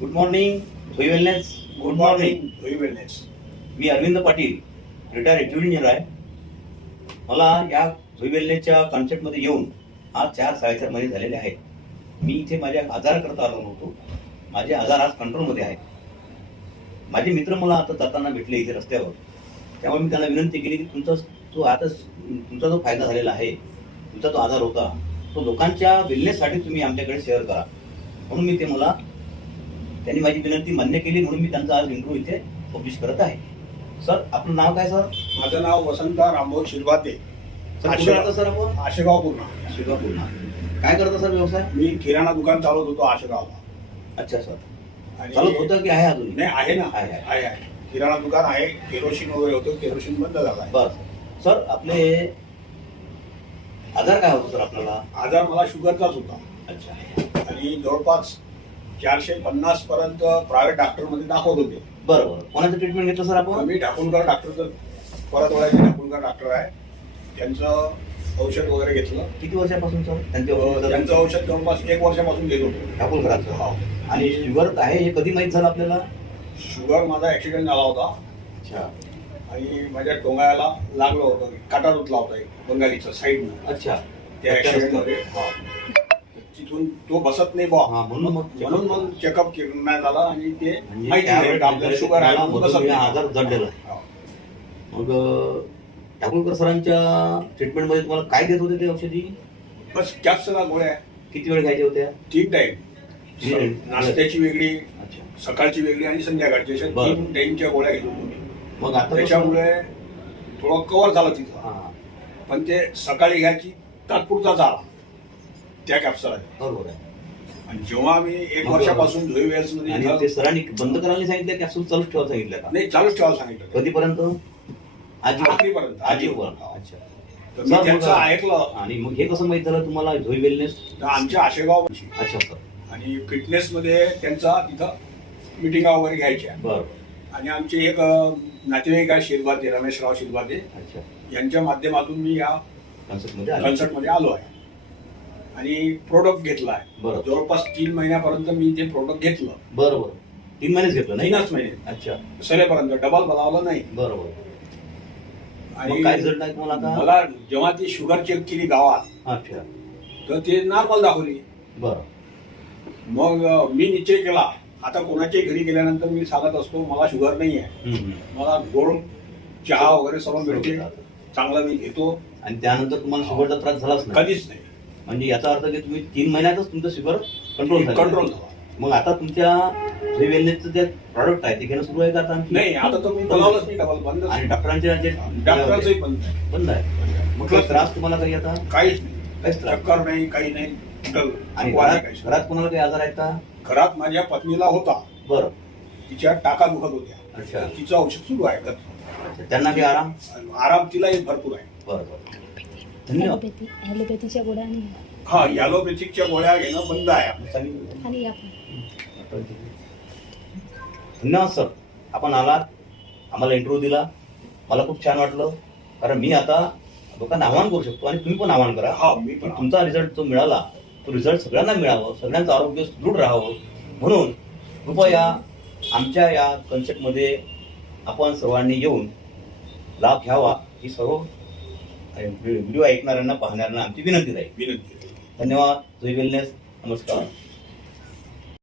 Good morning झोई wellness. Good morning झोई wellness. मी Arvind Patil, retire activity engineer आहे. मला या झोई वेलनेसच्या कॉन्सेप्टमध्ये येऊन आज 4-4.5 महिने झालेले आहेत. मी इथे माझ्या आजाराकरता आलो नव्हतो. माझे आजार आज कंट्रोलमध्ये आहेत. माझे मित्र मला आता जाताना भेटले इथे रस्त्यावर. त्यामुळे मी त्यांना विनंती केली की तुमचा जो फायदा झालेला आहे, तुमचा जो आजार होता, तो लोकांच्या वेलनेससाठी तुम्ही आमच्याकडे शेअर करा. म्हणून मी त्यांनी माझी विनंती मान्य केली, म्हणून मी त्यांचा आज इंटरव्ह्यू इथे पब्लिश करत आहे. सर, आपलं नाव काय सर? माझं नाव वसंता रामभाऊ शिरभाते. सर, कुठे राहता सर आपण? आशेगाव पूर्णा. शिरगाव पूर्णा. काय करता सर व्यवसाय? मी किराणा दुकान चालवत होतो आशेगावला. अच्छा सर. आणि चालत होतं की आहे अजून? नाही, आहे ना. आहे. आहे. किराणा दुकान आहे. केरोसिन वगैरे होतं, केरोसिन बंद झाला आहे. बरं सर, आपले आजार काय होतो सर आपल्याला? आजार मला शुगरचाच होता. अच्छा. आणि जवळपास 450 पर्यंत प्रायव्हेट डॉक्टर मध्ये दाखवत होते. बरोबर. कोणाचं ट्रीटमेंट घेतलं सर आपण? मी ढाकुलकर डॉक्टरचं परत वळायचे ढाकुलकर डॉक्टर आहे. त्यांचं औषध वगैरे घेतलं. किती वर्षापासून सर त्यांचं औषध जवळपास 1 वर्षापासून घेत होतो. ठाकूरकरांचं. हो. आणि शुगर आहे हे कधी माहीत झालं आपल्याला? शुगर माझा ऍक्सिडेंट झाला होता. अच्छा. आणि माझ्या टोंगाला लागलं होतं, काटा रुतला होता एक बंगालीचा साईडनं. अच्छा. त्या ऍक्सिडेंटमध्ये तिथून तो बसत नाही बॉ. म्हणून मग चेकअप करण्यात आला आणि ते माहिती आपल्याला शुगर आहे म्हणून बसत नाही. आजार जडलेला आहे. मग ठाकूरकर सरांच्या ट्रीटमेंटमध्ये तुम्हाला काय देत होते ते औषधी? बस कॅप्सूल गोळ्या. किती वेळ घ्यायच्या होत्या? 3 टाइम. नाश्त्याची वेगळी, सकाळची वेगळी आणि संध्याकाळची, अशा 3 टाइमच्या गोळ्या घेत होतो मी. मग आता त्याच्यामुळे थोडं कव्हर झालं तिथं. पण ते सकाळी घ्यायची तात्पुरता झाला त्या कॅप्सूल आहे. बरोबर आहे. आणि जेव्हा मी 1 वर्षापासून झोई वेल्स मध्ये ते सरांनी बंद करायला सांगितलं, कॅप्सूल चालूच ठेवायला सांगितलं का? नाही, चालूच ठेवायला सांगितलं. कधीपर्यंत? आजीपर्यंत. अच्छा. तर मी त्यांचं ऐकलं. आणि मग हे कसं माहित झालं तुम्हाला झोई वेलनेस? तर आमच्या आशेगाव. अच्छा सर. आणि फिटनेस मध्ये त्यांचा तिथं मिटिंगा वगैरे घ्यायच्या. बरं. आणि आमचे एक नातेवाईक आहे शिरभाते, रमेशराव शिरभाते. अच्छा. यांच्या माध्यमातून मी या कन्सर्टमध्ये आलो आहे आणि प्रोडक्ट घेतला आहे. बरं. जवळपास 3 महिन्यापर्यंत मी ते प्रोडक्ट घेतलं. बरोबर. 3 महिनेच घेतलं नाही? 3च महिने. अच्छा. सरेपर्यंत डबल बनावलं नाही. बरोबर. आणि काय रिझल्ट आहे तुम्हाला आता? मला जेव्हा ती शुगर चेक केली गावात, अच्छा, तर ते नॉर्मल दाखवली. बरं. मग मी निश्चय केला, आता कोणाच्याही घरी गेल्यानंतर मी सांगत असतो मला शुगर नाही आहे, मला गोड चहा वगैरे सर्व मिळते, चांगला मी घेतो. आणि त्यानंतर तुम्हाला शुगरचा त्रास झालाच नाही? कधीच नाही. म्हणजे याचा अर्थ की तुम्ही 3 महिन्यातच तुमचं शुगर कंट्रोल झाला. मग आता तुमच्या झोई वेलनेसचं जे प्रॉडक्ट आहे ते घेणं सुरू आहे का आता? नाही, आता तो मी बनवलंच नाही, डबल बंद. आणि डॉक्टरांचे डॉक्टरांचंही बंद आहे. मग त्रास तुम्हाला काही आता? काहीच नाही. काहीच त्रास? चक्कर नाही, काही नाही. आणि घरात कोणाला काही आजार आहेत का? घरात माझ्या पत्नीला होता. बरं. तिच्या टाका दुखत होत्या. अच्छा. तिचं औषध सुरू आहे. त्यांना काही आराम तिलाही भरपूर आहे. बरं. धन्यवाद. ॲलोपॅथीच्या गोळ्या आणि हा, ॲलोपॅथिकच्या गोळ्या घेणं बंद आहे. आणि धन्यवाद सर, आपण आलात, आम्हाला इंटरव्ह्यू दिला. मला खूप छान वाटलं, कारण मी आता लोकांना आवाहन करू शकतो आणि तुम्ही पण आवाहन करा. हा, मी पण. तुमचा रिझल्ट जो मिळाला तो रिझल्ट सगळ्यांना मिळावं, सगळ्यांचं आरोग्य सुदृढ राहावं, म्हणून कृपया आमच्या या कन्सेप्टमध्ये आपण सर्वांनी येऊन लाभ घ्यावा ही सर्व व्हिडिओ ऐकणाऱ्यांना, पाहणाऱ्यांना आमची विनंती राहील. विनंती. धन्यवाद. झोई वेलनेस. नमस्कार.